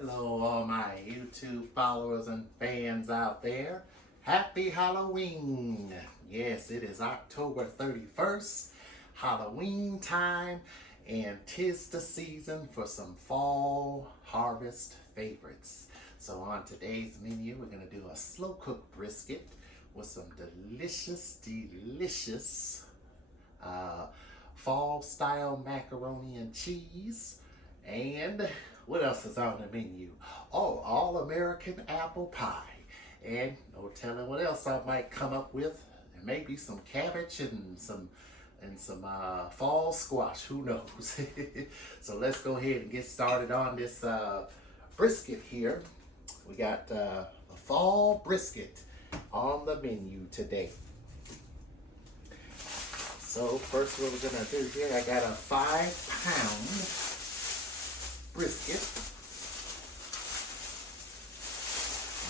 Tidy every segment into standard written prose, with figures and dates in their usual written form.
Hello, all my YouTube followers and fans out there. Happy Halloween! Yes, it is October 31st, Halloween time, and 'tis the season for some fall harvest favorites. So on today's menu, we're going to do a slow-cooked brisket with some delicious fall-style macaroni and cheese. And what else is on the menu? Oh, all-American apple pie. And no telling what else I might come up with. And maybe some cabbage and some fall squash. Who knows? So let's go ahead and get started on this brisket here. We got the fall brisket on the menu today. So first what we're gonna do here, I got a 5-pound brisket.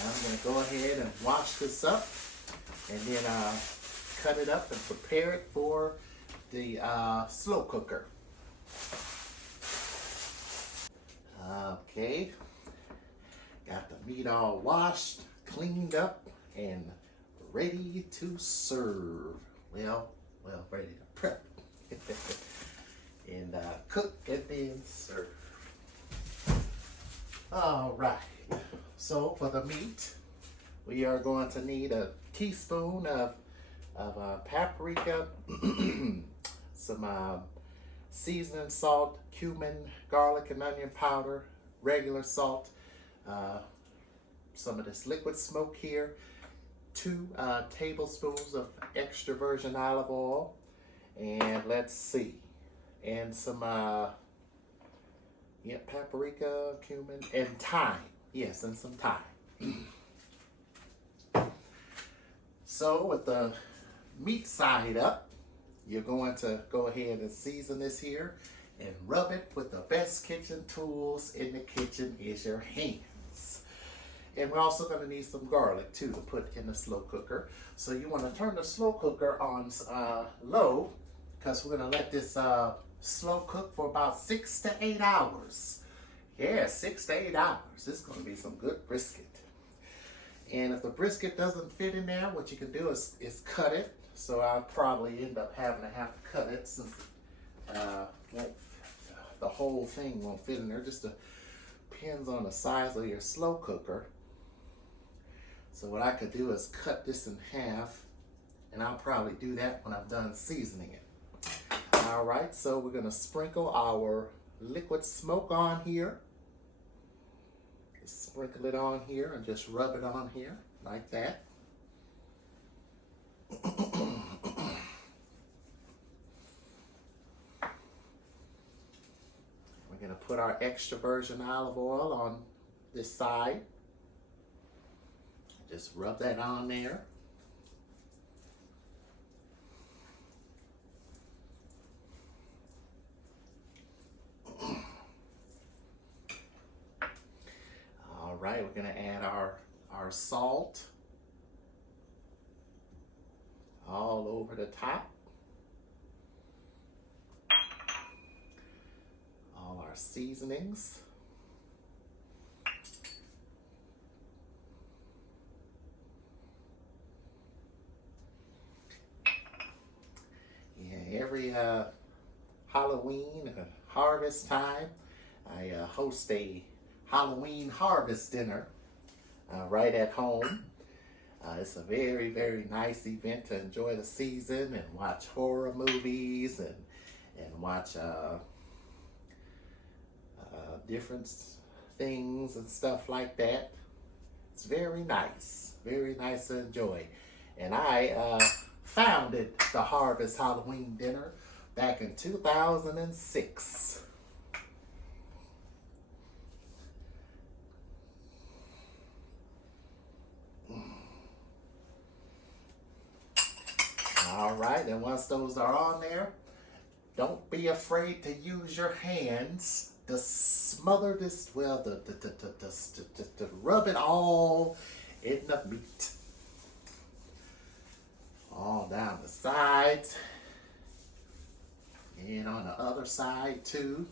I'm gonna go ahead and wash this up and then cut it up and prepare it for the slow cooker. Okay, got the meat all washed, cleaned up, and ready to serve. Well, ready to prep and cook and then serve. All right, so for the meat, we are going to need a teaspoon of paprika, some seasoning salt, cumin, garlic and onion powder, regular salt, some of this liquid smoke here, 2 tablespoons of extra virgin olive oil, and let's see, and some paprika, cumin, and thyme. Yes, and some thyme. So with the meat side up, you're going to go ahead and season this here and rub it with the best kitchen tools in the kitchen is your hands. And we're also going to need some garlic too to put in the slow cooker. So you want to turn the slow cooker on low, because we're going to let this slow cook for about 6 to 8 hours. Yeah, 6 to 8 hours. It's going to be some good brisket. And if the brisket doesn't fit in there, what you can do is cut it. So I'll probably end up having to cut it since the whole thing won't fit in there. Just depends on the size of your slow cooker. So what I could do is cut this in half, and I'll probably do that when I'm done seasoning it. All right, so we're gonna sprinkle our liquid smoke on here. Just sprinkle it on here and just rub it on here like that. We're gonna put our extra virgin olive oil on this side. Just rub that on there. All right, we're gonna add our salt all over the top. All our seasonings. Every Halloween harvest time, I host a Halloween harvest dinner right at home. It's a very, very nice event to enjoy the season and watch horror movies and watch different things and stuff like that. It's very nice to enjoy. And I founded the Harvest Halloween Dinner back in 2006. All right, and once those are on there, don't be afraid to use your hands to smother this, to rub it all in the meat. All down the sides and on the other side too.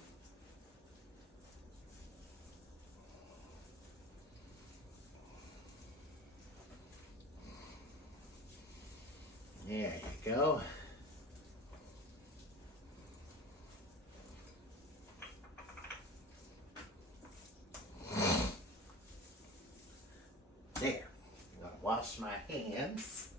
There. I'm gonna wash my hands.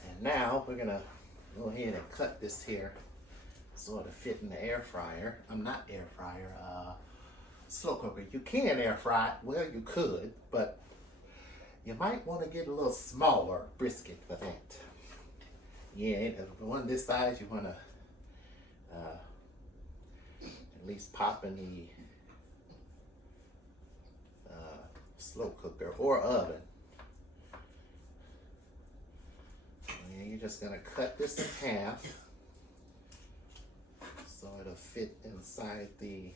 And now we're gonna go ahead and cut this here sort of fit in the air fryer. I'm not air fryer, slow cooker. You can air fry it. Well, you could, but you might want to get a little smaller brisket for that. Yeah, the one this size, you want to at least pop in the slow cooker or oven. And you're just gonna cut this in half so it'll fit inside the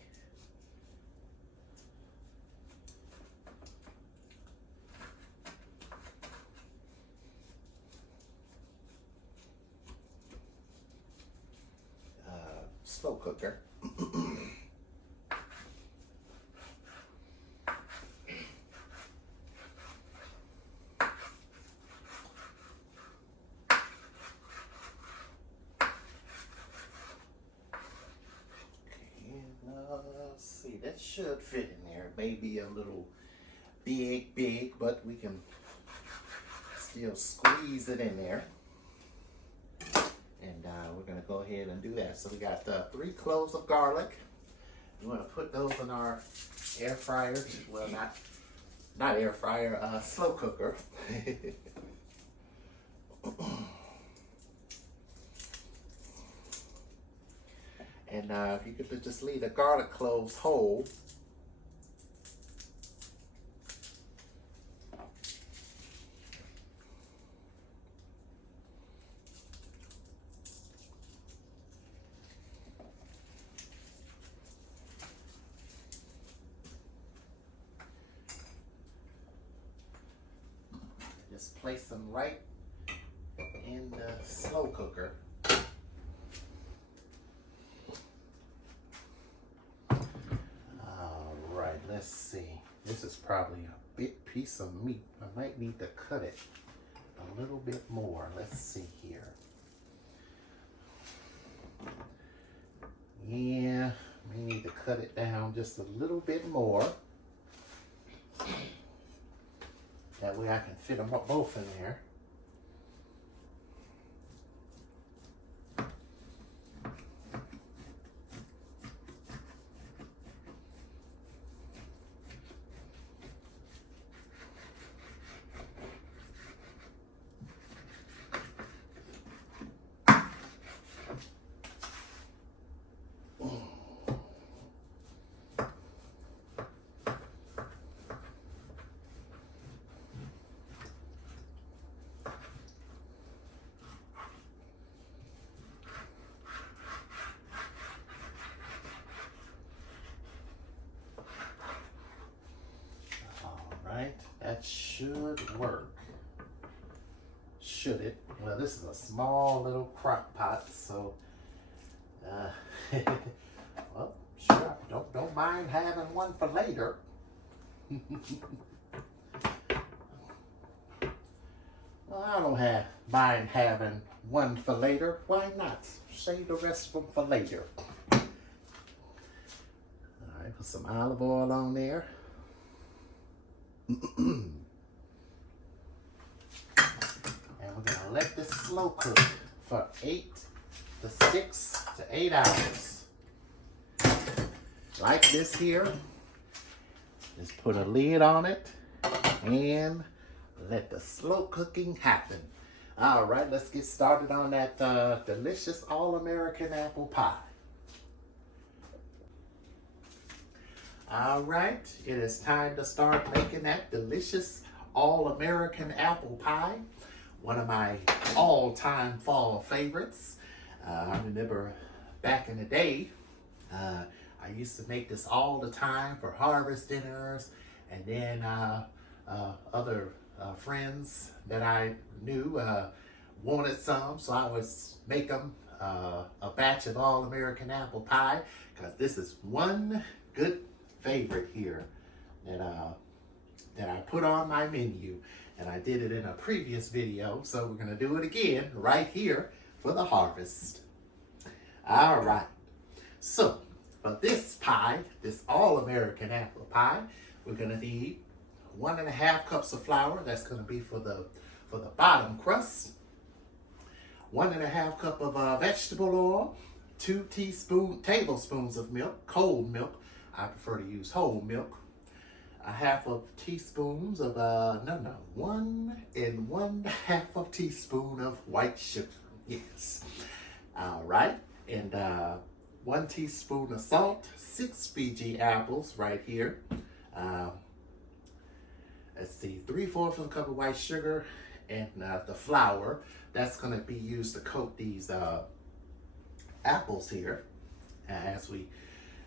slow cooker. Let's see, that should fit in there. Maybe a little big, but we can still squeeze it in there. And we're gonna go ahead and do that. So we got 3 cloves of garlic. We wanna put those in our air fryer. Well, not air fryer, slow cooker. And if you could just leave the garlic cloves whole. Just place them right in the slow cooker. Let's see. This is probably a big piece of meat. I might need to cut it a little bit more. Let's see here. Yeah, we need to cut it down just a little bit more. That way I can fit them both in there. Right, that should work. Should it? Well, this is a small little crock pot, so well, sure, don't mind having one for later. Well, I don't mind having one for later. Why not? Save the rest of them for later. All right, put some olive oil on there. And we're gonna let this slow cook for 6 to 8 hours. Like this here. Just put a lid on it and let the slow cooking happen. All right, let's get started on that delicious all-American apple pie. All right, it is time to start making that delicious all-American apple pie. One of my all-time fall favorites. I remember back in the day, I used to make this all the time for harvest dinners and then other friends that I knew wanted some, so I was make them a batch of all American apple pie, because this is one good favorite here that I put on my menu, and I did it in a previous video, so we're gonna do it again right here for the harvest. All right, so for this pie, this all American apple pie, we're gonna need 1.5 cups of flour. That's gonna be for the bottom crust. 1.5 cup of vegetable oil, 2 tablespoons of milk, cold milk. I prefer to use whole milk. 1/2 teaspoons of 1 and 1/2 teaspoon of white sugar. Yes. All right, and 1 teaspoon of salt, 6 Fiji apples right here. Let's see, 3/4 of a cup of white sugar, and the flour that's going to be used to coat these apples here as we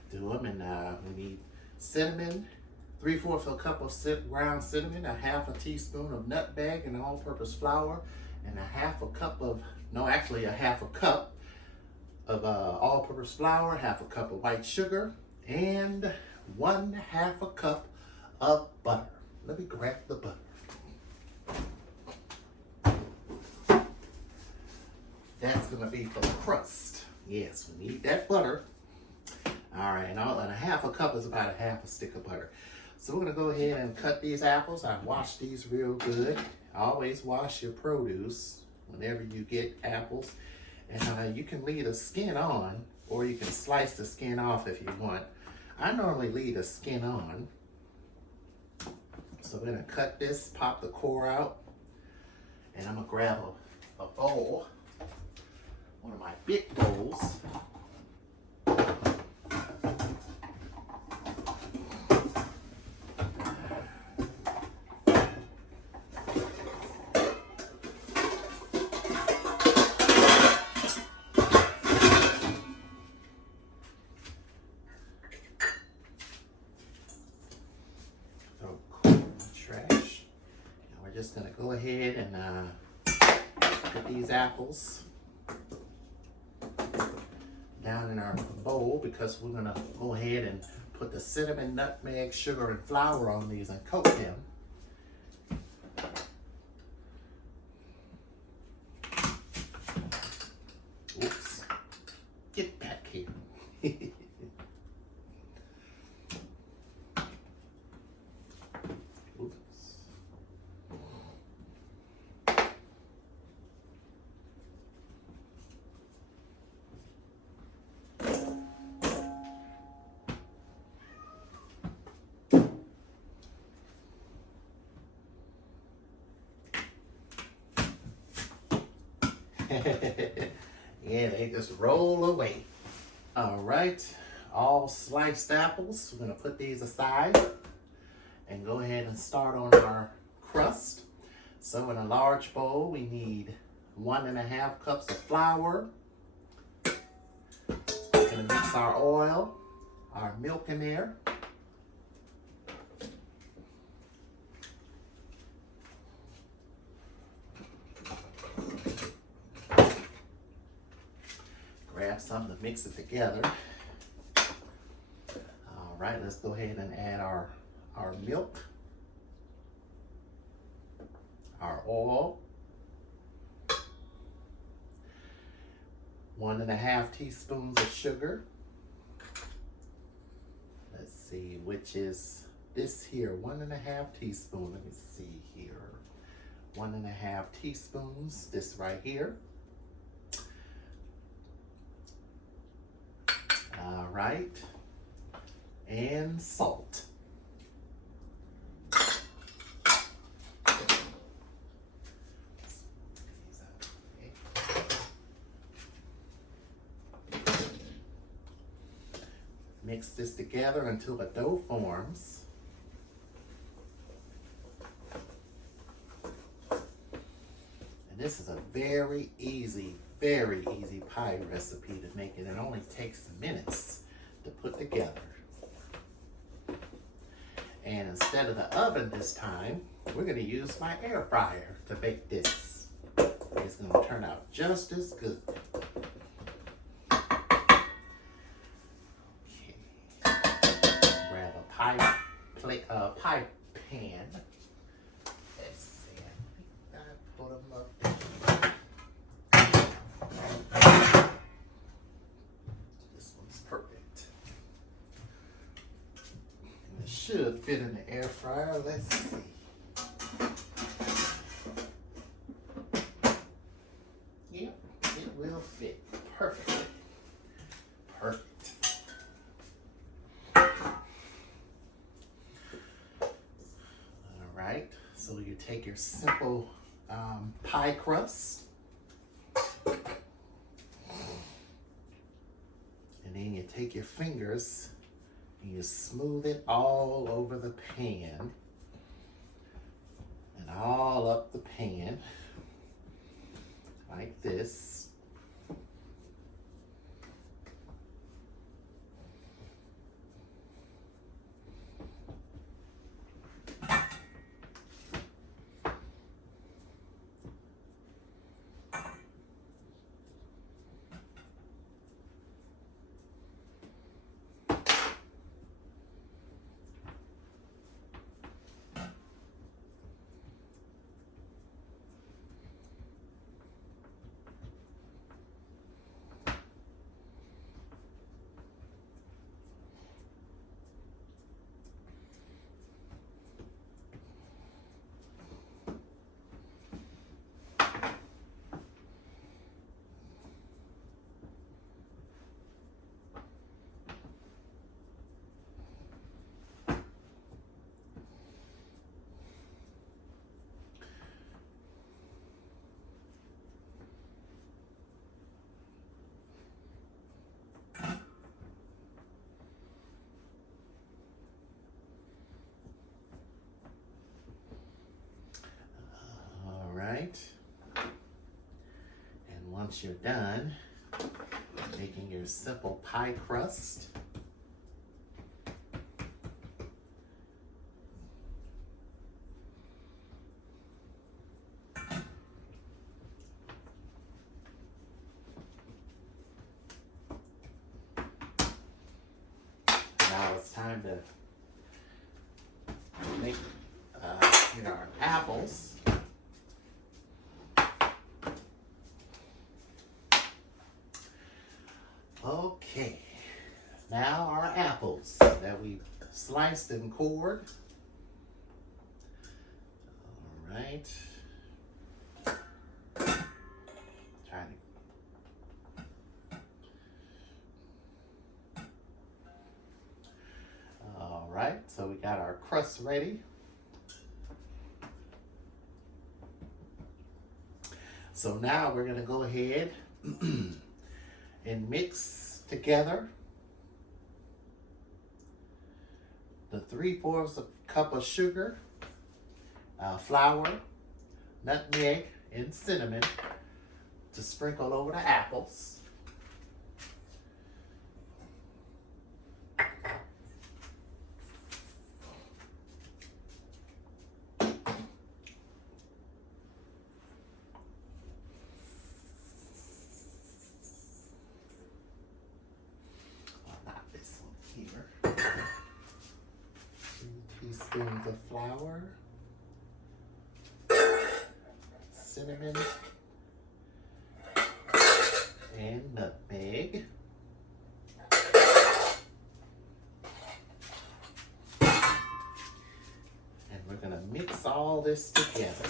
do them. And we need cinnamon, 3/4 of a cup of ground cinnamon, 1/2 teaspoon of nutmeg and all-purpose flour, and 1/2 cup of, no, actually 1/2 cup of all-purpose flour, 1/2 cup of white sugar, and 1/2 cup of butter. Let me grab the butter. That's gonna be for the crust. Yes, we need that butter. All right, and 1/2 cup is about 1/2 stick of butter. So we're gonna go ahead and cut these apples. I washed these real good. Always wash your produce whenever you get apples. And you can leave the skin on, or you can slice the skin off if you want. I normally leave the skin on. So we're gonna cut this, pop the core out, and I'm gonna grab a bowl, one of my big bowls. Just gonna go ahead and put these apples down in our bowl, because we're gonna go ahead and put the cinnamon, nutmeg, sugar, and flour on these and coat them. Oops, get back here. Yeah, they just roll away. All right, all sliced apples. We're gonna put these aside and go ahead and start on our crust. So in a large bowl, we need 1.5 cups of flour. We're gonna mix our oil, our milk in there. Grab some to mix it together. All right, let's go ahead and add our milk, our oil, 1.5 teaspoons of sugar. Let's see, which is this here, 1.5 teaspoons. Let me see here, 1.5 teaspoons, this right here. All right, and salt. Mix this together until a dough forms. And this is a very easy pie recipe to make, and it only takes minutes to put together. And instead of the oven this time, we're going to use my air fryer to bake this. It's going to turn out just as good. Okay. Grab a pie pan. Let's see. I put them up. This one's perfect. And it should fit in the air fryer. Let's see. Yep, it will fit perfectly. Perfect. Right, so you take your simple pie crust, and then you take your fingers and you smooth it all over the pan and all up the pan like this. Right, and once you're done making your simple pie crust, now it's time to make our apples. Okay, now our apples that we sliced and cored. All right. All right, so we got our crust ready. So now we're going to go ahead and mix together the 3/4 cup of sugar, flour, nutmeg, and cinnamon to sprinkle over the apples. Here, 2 teaspoons of flour, cinnamon, and nutmeg. And we're going to mix all this together.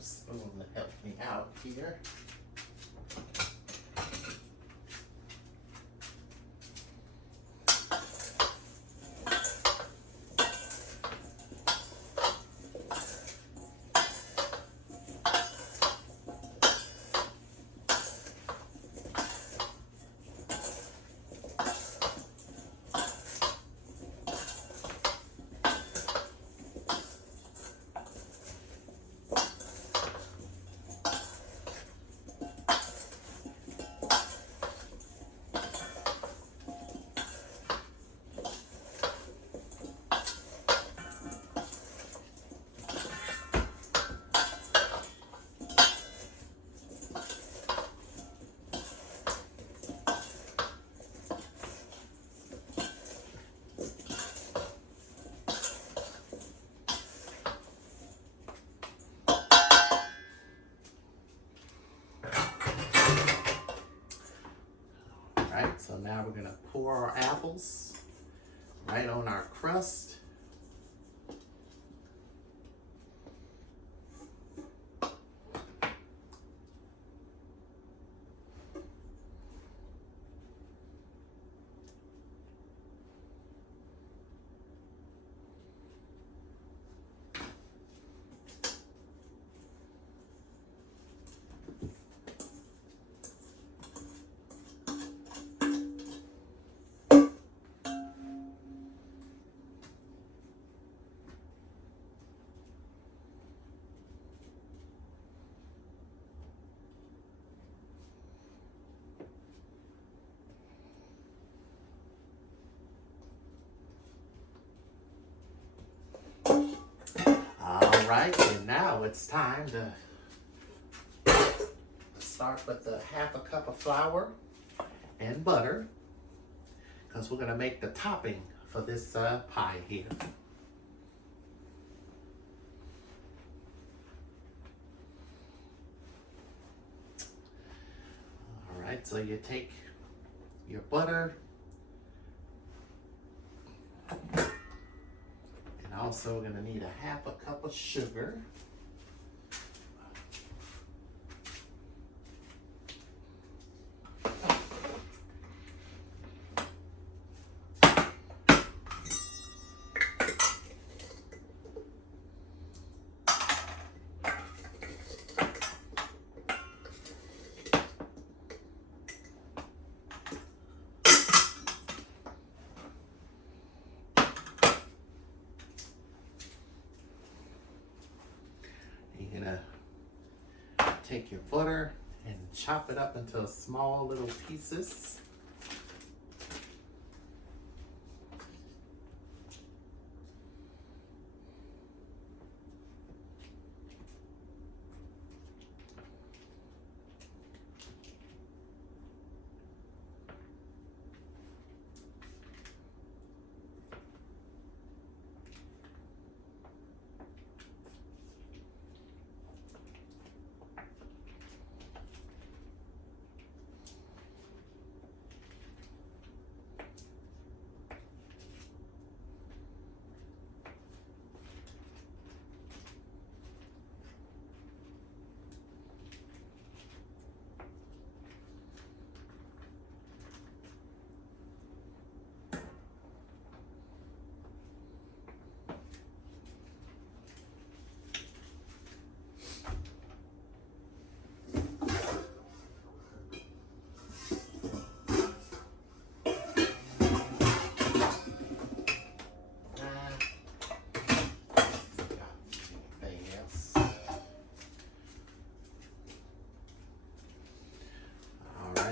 Spoon to help me out here. gonna pour our apples right on our crust. All right, and now it's time to start with the half a cup of flour and butter, because we're going to make the topping for this pie here. All right, so you take your butter, and also we're going to need a half a cup of sugar. You're gonna take your butter and chop it up into small little pieces.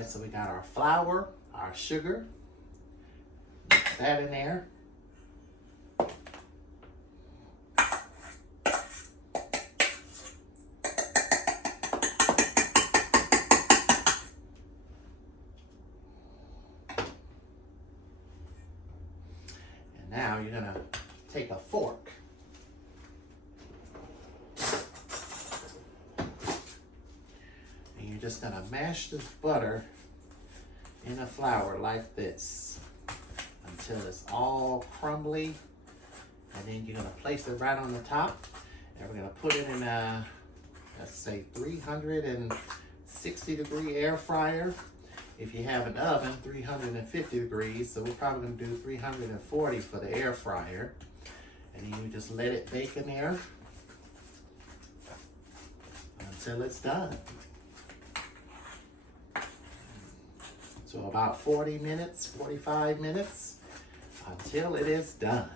So we got our flour, our sugar, mix that in there. And now you're gonna take a fork and you're just gonna mash this butter in a flour like this until it's all crumbly, and then you're gonna place it right on the top, and we're gonna put it in a, let's say 360-degree air fryer. If you have an oven, 350 degrees, so we're probably gonna do 340 for the air fryer, and then you just let it bake in there until it's done. So about 40 minutes, 45 minutes, until it is done.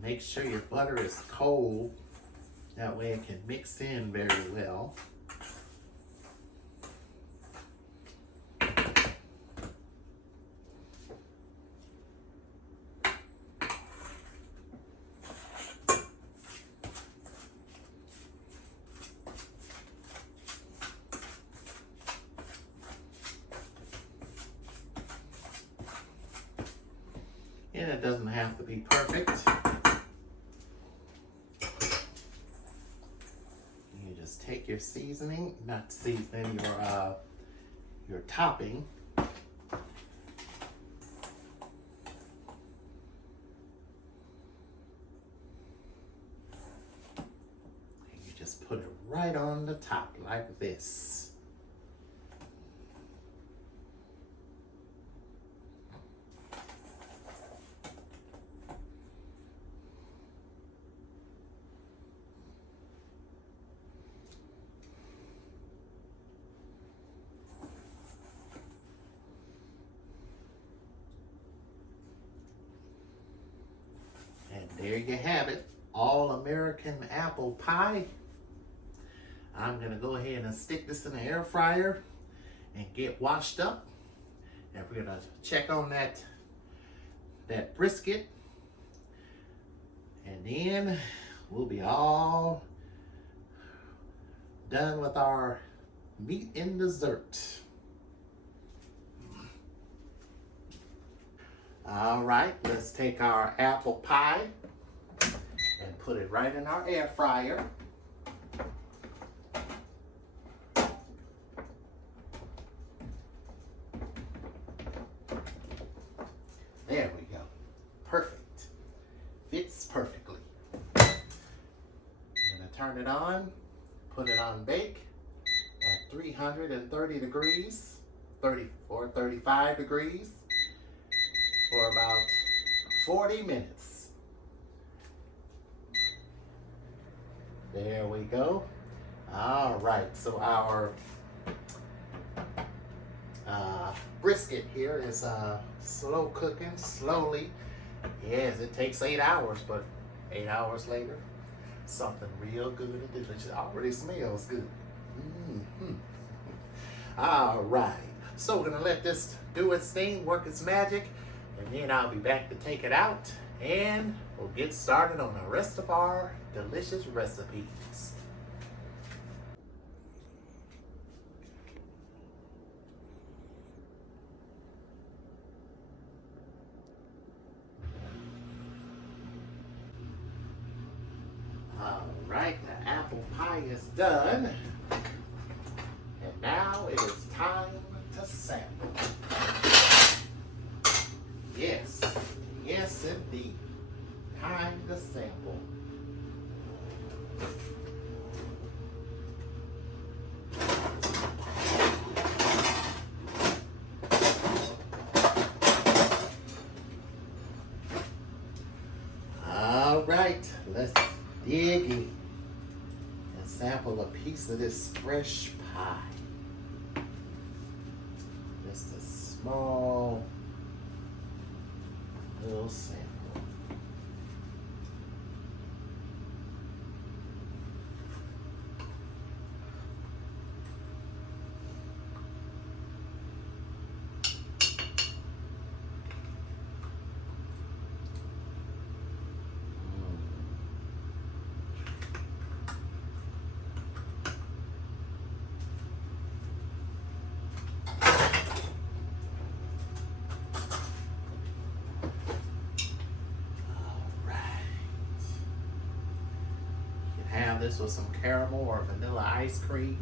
Make sure your butter is cold That way it can mix in very well. And it doesn't have to be perfect. You just take your seasoning, not seasoning, your topping. And you just put it right on the top like this. There you have it, all American apple pie. I'm gonna go ahead and stick this in the air fryer and get washed up. And we're gonna check on that brisket. And then we'll be all done with our meat and dessert. All right, let's take our apple pie and put it right in our air fryer. There we go. Perfect. Fits perfectly. I'm gonna turn it on, put it on bake at 330 degrees, 30 or 35 degrees for about 40 minutes. There we go. All right, so our brisket here is slow cooking, slowly. Yes, it takes 8 hours, but 8 hours later, something real good and delicious. Already smells good. Mm-hmm. All right, so we're gonna let this do its thing, work its magic, and then I'll be back to take it out, and we'll get started on the rest of our delicious recipes. All right, the apple pie is done, and now it is time to sample. Yes, yes indeed. Time to sample. All right, let's dig in and sample a piece of this fresh pie. Just a small little sample. This with some caramel or vanilla ice cream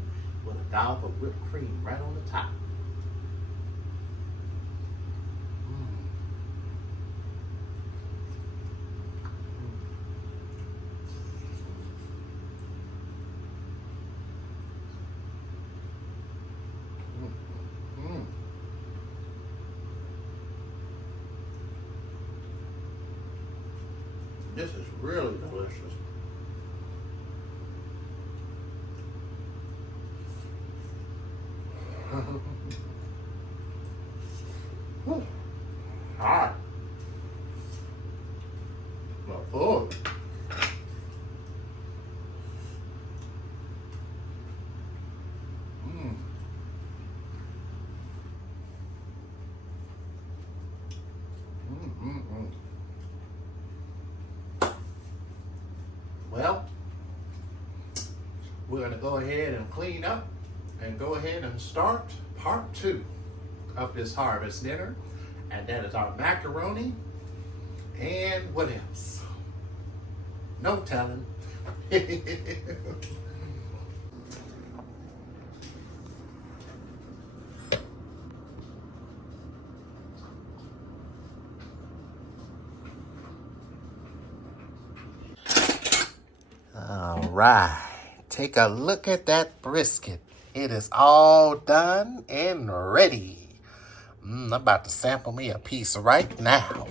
with a dollop of whipped cream right on the top. This is really delicious. Hot. But food. we're gonna go ahead and clean up and go ahead and start part 2 of this harvest dinner. And that is our macaroni and what else? No telling. All right, take a look at that brisket. It is all done and ready. I'm about to sample me a piece right now.